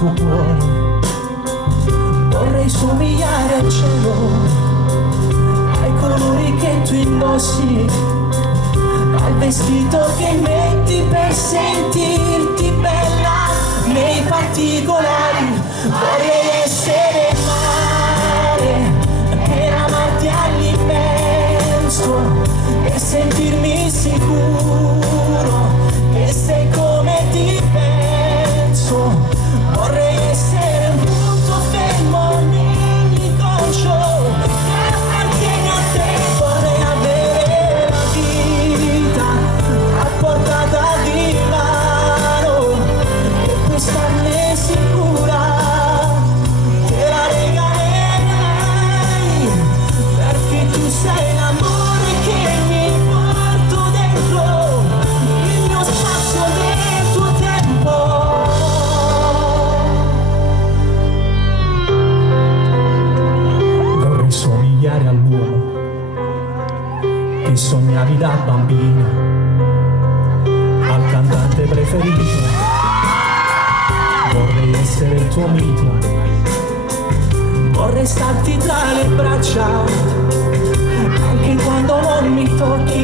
tuo cuore. Vorrei somigliare al cielo, ai colori che tu indossi, al vestito che metti per sentirti bella nei particolari. Vorrei essere mare per amarti all'immenso e sentirmi sicuro che sei come ti penso. Vorrei essere un punto fermo nell'inconscio che appartiene a te. Vorrei avere la vita a portata di mano e puoi starne sicura, te la regalerei, perché tu sei l'amore che mi porto dentro, il mio spazio del tuo tempo. Vorrei somigliare all'uomo che sognavi da bambina, al cantante preferito. Vorrei essere il tuo mito, vorrei starti tra le braccia anche quando non mi tocchi